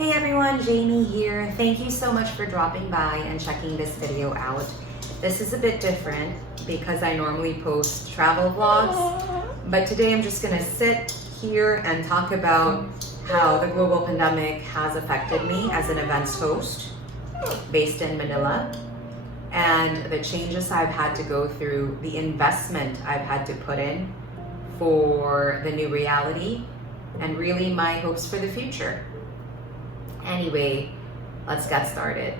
Hey everyone, Jamie here. Thank you so much for dropping by and checking this video out. This is a bit different because I normally post travel vlogs, but today I'm just gonna sit here and talk about how the global pandemic has affected me as an events host based in Manila, and the changes I've had to go through, the investment I've had to put in for the new reality, and really my hopes for the future. Anyway, let's get started.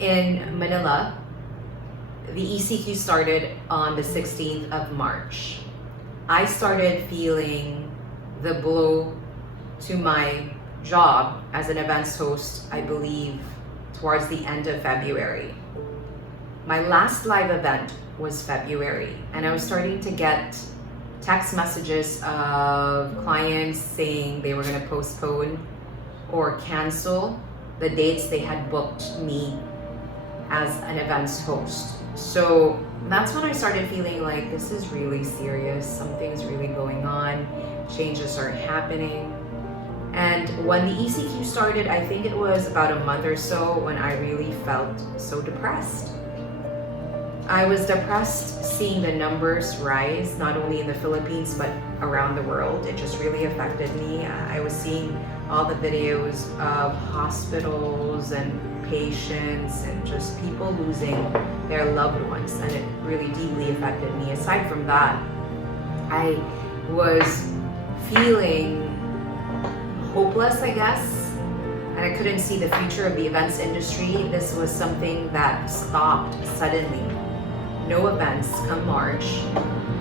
In Manila, the ECQ started on the 16th of March. I started feeling the blow to my job as an events host, I believe, towards the end of February. My last live event was February, and I was starting to get text messages of clients saying they were going to postpone or cancel the dates they had booked me as an events host. So that's when I started feeling like this is really serious, something's really going on, changes are happening. And when the ECQ started, I think it was about a month or so when I really felt so depressed. I was depressed seeing the numbers rise, not only in the Philippines, but around the world. It just really affected me. I was seeing all the videos of hospitals and patients and just people losing their loved ones, and it really deeply affected me. Aside from that, I was feeling hopeless, I guess, and I couldn't see the future of the events industry. This was something that stopped suddenly. No events come March,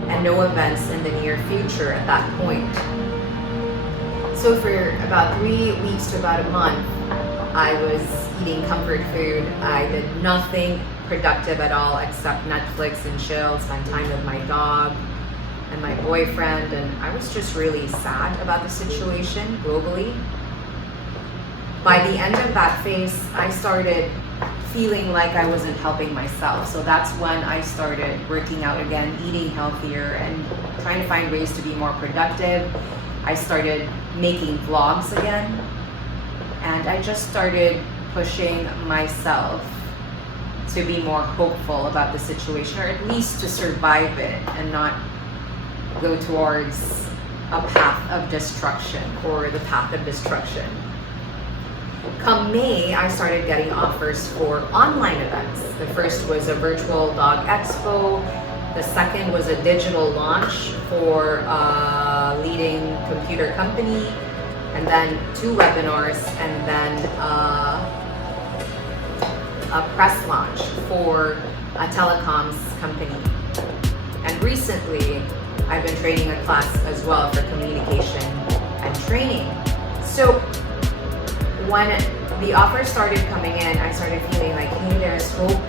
and no events in the near future at that point. So for about 3 weeks to about a month, I was eating comfort food. I did nothing productive at all except Netflix and chill, spend time with my dog and my boyfriend, and I was just really sad about the situation globally. By the end of that phase, I started feeling like I wasn't helping myself. So that's when I started working out again, eating healthier, and trying to find ways to be more productive. I started making vlogs again, and I just started pushing myself to be more hopeful about the situation, or at least to survive it and not go towards a path of destruction or the path of destruction. Come May, I started getting offers for online events. The first was a virtual dog expo. The second was a digital launch for a leading computer company, and then 2 webinars, and then a press launch for a telecoms company. And recently, I've been training a class as well for communication and training. So when the offers started coming in, I started feeling like, hey, there's hope.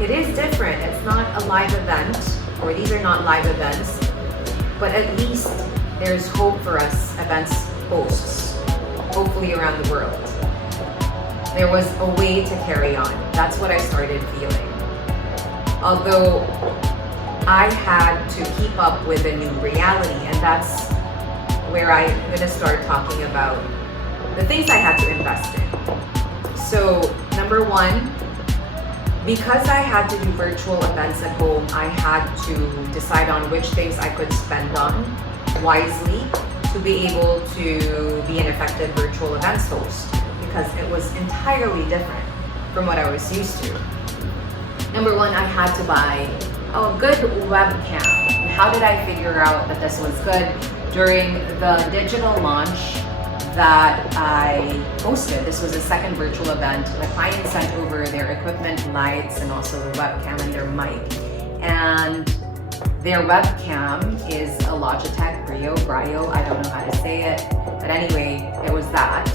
It is different. It's not a live event, or these are not live events, but at least there's hope for us events hosts, hopefully around the world. There was a way to carry on. That's what I started feeling. Although I had to keep up with a new reality, and that's where I'm going to start talking about the things I had to invest in. So, number one, because I had to do virtual events at home, I had to decide on which things I could spend on wisely to be able to be an effective virtual events host, because it was entirely different from what I was used to. Number one, I had to buy a good webcam. How did I figure out that this was good? During the digital launch that I hosted, this was a second virtual event. The client sent over their equipment, lights, and also the webcam and their mic. And their webcam is a Logitech Brio, I don't know how to say it. But anyway, it was that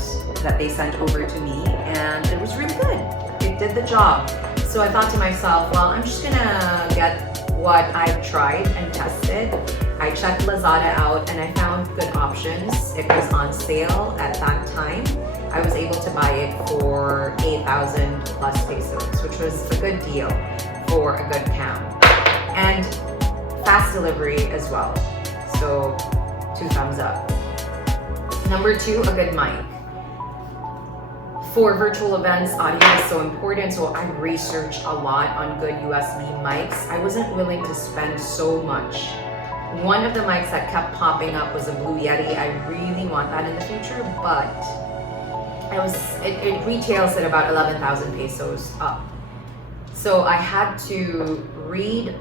they sent over to me, and it was really good. It did the job. So I thought to myself, well, I'm just gonna get what I've tried and tested. I checked Lazada out, and I found good options. It was on sale at that time. I was able to buy it for 8,000 plus pesos, which was a good deal for a good cam. And fast delivery as well. So 2 thumbs up. Number 2, a good mic. For virtual events, audio is so important, so I researched a lot on good USB mics. I wasn't willing to spend so much. One of the mics that kept popping up was a Blue Yeti. I really want that in the future, but it retails at about 11,000 pesos up. So I had to read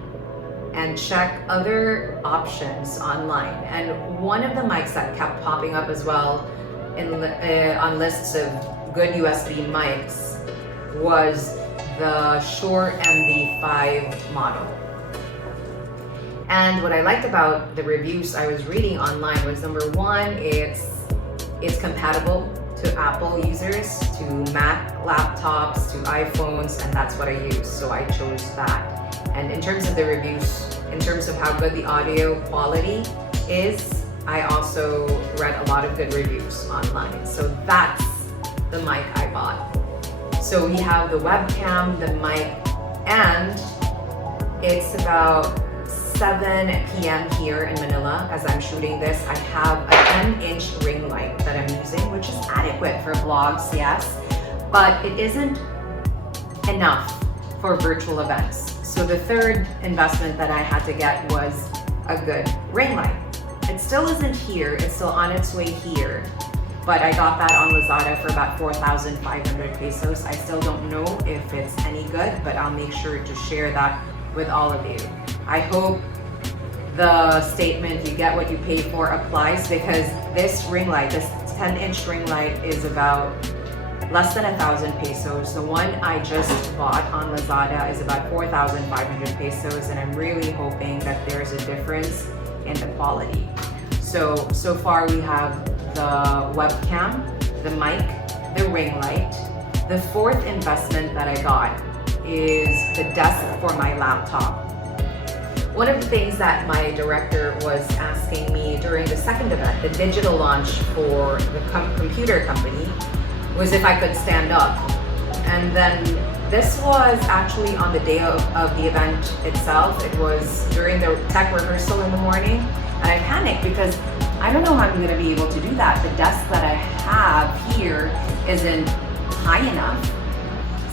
and check other options online. And one of the mics that kept popping up as well on lists of good USB mics was the Shure MV5 model. And what I liked about the reviews I was reading online was, number one, it's compatible to Apple users, to Mac laptops, to iPhones, and that's what I use, so I chose that. And in terms of the reviews, in terms of how good the audio quality is, I also read a lot of good reviews online. So that's the mic I bought. So we have the webcam, the mic, and it's about 7 p.m. here in Manila as I'm shooting this. I have a 10-inch ring light that I'm using, which is adequate for vlogs, yes, but it isn't enough for virtual events. So the third investment that I had to get was a good ring light. It still isn't here, it's still on its way here, but I got that on Lazada for about 4,500 pesos. I still don't know if it's any good, but I'll make sure to share that with all of you. I hope the statement "you get what you pay for" applies, because this ring light, this 10-inch ring light, is about less than 1,000 pesos. The one I just bought on Lazada is about 4,500 pesos, and I'm really hoping that there's a difference in the quality. So far we have the webcam, the mic, the ring light. The fourth investment that I got is the desk for my laptop. One of the things that my director was asking me during the second event, the digital launch for the computer company, was if I could stand up. And then this was actually on the day of the event itself. It was during the tech rehearsal in the morning, and I panicked because I don't know how I'm going to be able to do that. The desk that I have here isn't high enough.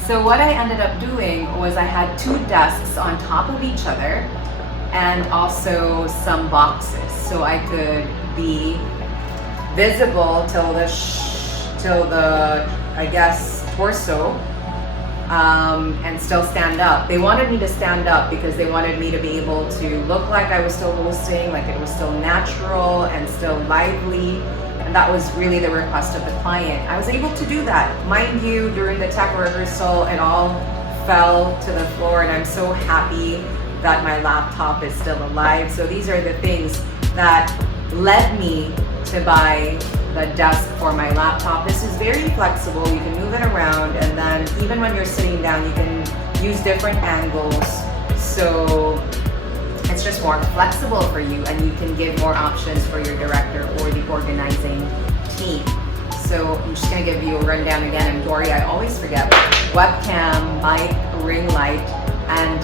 So what I ended up doing was I had 2 desks on top of each other, and also some boxes, so I could be visible till the I guess torso, and still stand up. They wanted me to stand up because they wanted me to be able to look like I was still hosting, like it was still natural and still lively, and that was really the request of the client. I was able to do that. Mind you, during the tech rehearsal, it all fell to the floor, and I'm so happy that my laptop is still alive. So these are the things that led me to buy the desk for my laptop. This is very flexible. You can move it around, and then even when you're sitting down, you can use different angles. So it's just more flexible for you, and you can give more options for your director or the organizing team. So I'm just gonna give you a rundown again. I'm Dory, I always forget. Webcam, mic, ring light, and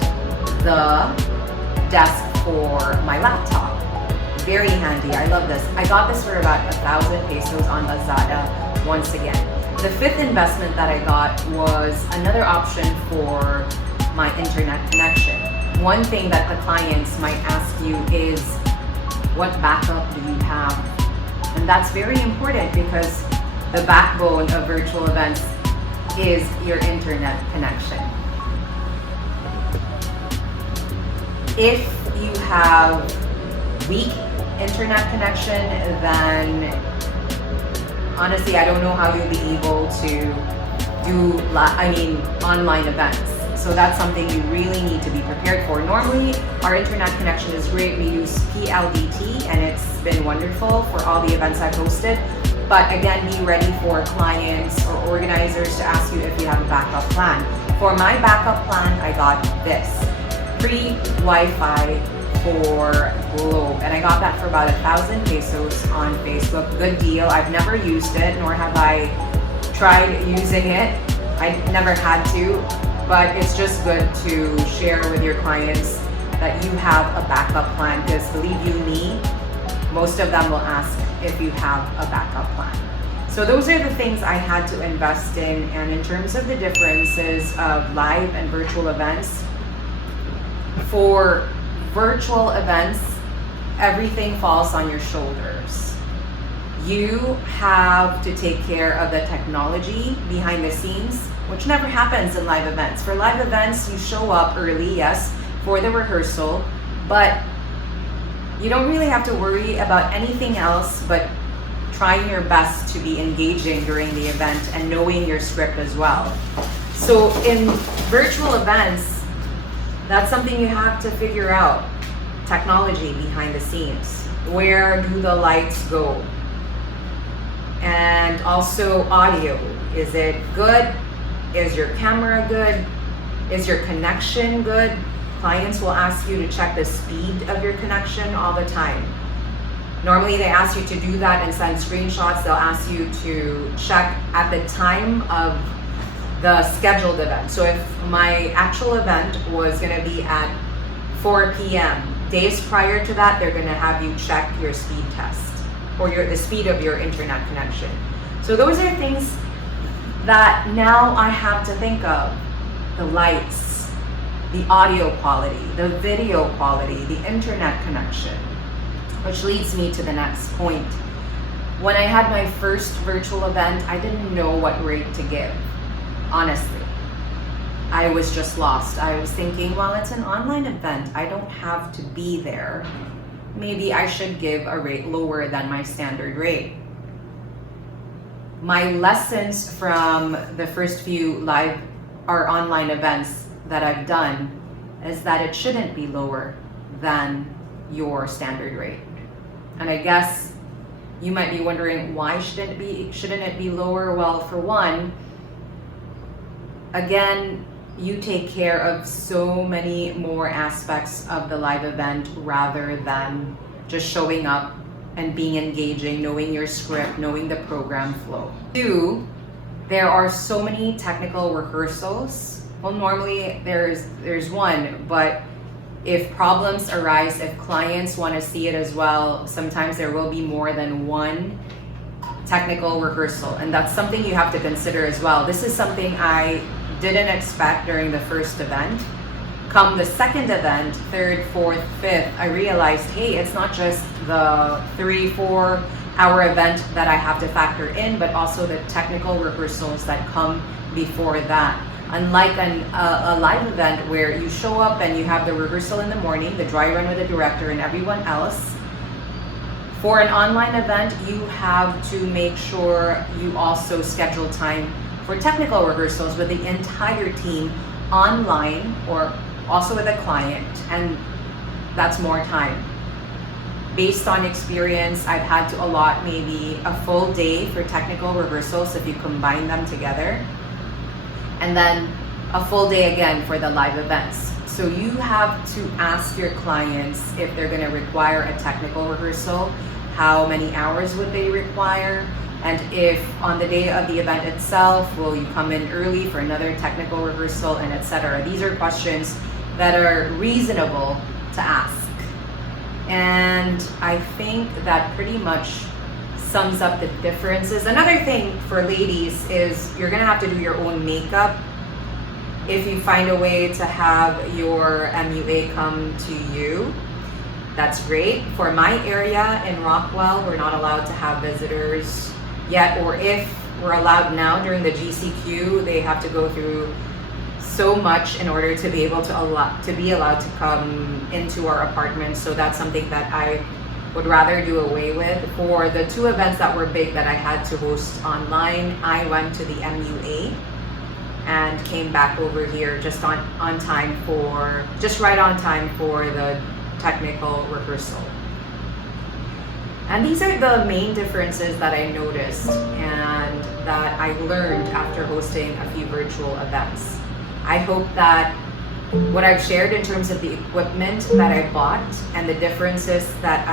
the desk for my laptop. Very handy, I love this. I got this for about 1,000 pesos on Lazada once again. The fifth investment that I got was another option for my internet connection. One thing that the clients might ask you is, what backup do you have? And that's very important because the backbone of virtual events is your internet connection. If you have weak internet connection, then honestly, I don't know how you'll be able to do, online events. So that's something you really need to be prepared for. Normally, our internet connection is great. We use PLDT, and it's been wonderful for all the events I've hosted. But again, be ready for clients or organizers to ask you if you have a backup plan. For my backup plan, I got this. Free Wi-Fi for Globe, and I got that for about 1,000 pesos on Facebook. Good deal. I've never used it, nor have I tried using it. I never had to, but it's just good to share with your clients that you have a backup plan, because believe you me, most of them will ask if you have a backup plan. So those are the things I had to invest in. And in terms of the differences of live and virtual events, for virtual events, everything falls on your shoulders. You have to take care of the technology behind the scenes, which never happens in live events. For live events, you show up early, yes, for the rehearsal, but you don't really have to worry about anything else but trying your best to be engaging during the event and knowing your script as well. So in virtual events, that's something you have to figure out. Technology behind the scenes. Where do the lights go? And also audio. Is it good? Is your camera good? Is your connection good? Clients will ask you to check the speed of your connection all the time. Normally they ask you to do that and send screenshots. They'll ask you to check at the time of the scheduled event. So if my actual event was going to be at 4 p.m., days prior to that, they're going to have you check your speed test or the speed of your internet connection. So those are things that now I have to think of. The lights, the audio quality, the video quality, the internet connection, which leads me to the next point. When I had my first virtual event, I didn't know what rate to give, honestly. I was just lost. I was thinking, well, it's an online event. I don't have to be there. Maybe I should give a rate lower than my standard rate. My lessons from the first few live or online events that I've done is that it shouldn't be lower than your standard rate. And I guess you might be wondering, why shouldn't it be lower? Well, for one, again, you take care of so many more aspects of the live event rather than just showing up and being engaging, knowing your script, knowing the program flow. Two, there are so many technical rehearsals. Well, normally there's one, but if problems arise, if clients want to see it as well, sometimes there will be more than one technical rehearsal, and that's something you have to consider as well. This is something I didn't expect during the first event. Come the second event, third, fourth, fifth, I realized, hey, it's not just the 3-4 hour event that I have to factor in, but also the technical rehearsals that come before that. Unlike a live event where you show up and you have the rehearsal in the morning, the dry run with the director and everyone else, for an online event, you have to make sure you also schedule time for technical rehearsals with the entire team online or also with a client, and that's more time. Based on experience, I've had to allot maybe a full day for technical rehearsals if you combine them together, and then a full day again for the live events. So you have to ask your clients if they're going to require a technical rehearsal, how many hours would they require, and if on the day of the event itself, will you come in early for another technical rehearsal, and etc. These are questions that are reasonable to ask. And I think that pretty much sums up the differences. Another thing for ladies is you're gonna have to do your own makeup. If you find a way to have your MUA come to you, that's great. For my area in Rockwell, we're not allowed to have visitors yet, or if we're allowed now during the GCQ, they have to go through so much in order to be able to be allowed to come into our apartment. So that's something that I would rather do away with. For the two events that were big that I had to host online, I went to the MUA and came back over here just right on time for the technical rehearsal. And these are the main differences that I noticed and that I learned after hosting a few virtual events. I hope that what I've shared in terms of the equipment that I bought and the differences that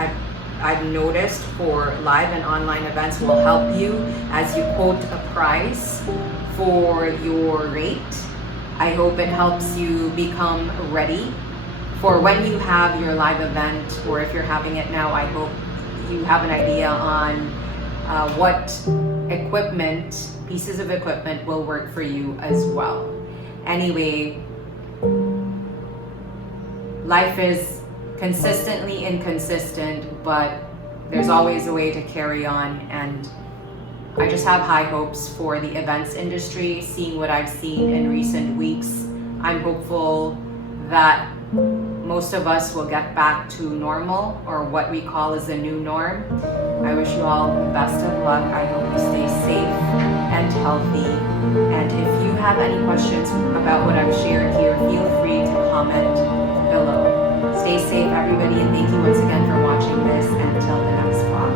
I've noticed for live and online events will help you as you quote a price for your rate. I hope it helps you become ready for when you have your live event, or if you're having it now, I hope you have an idea on what pieces of equipment will work for you as well. Anyway, life is consistently inconsistent, but there's always a way to carry on, and I just have high hopes for the events industry. Seeing what I've seen in recent weeks, I'm hopeful that most of us will get back to normal, or what we call as the new norm. I wish you all the best of luck. I hope you stay safe and healthy. And if you have any questions about what I've shared here, feel free to comment below. Stay safe, everybody, and thank you once again for watching this. And until the next vlog.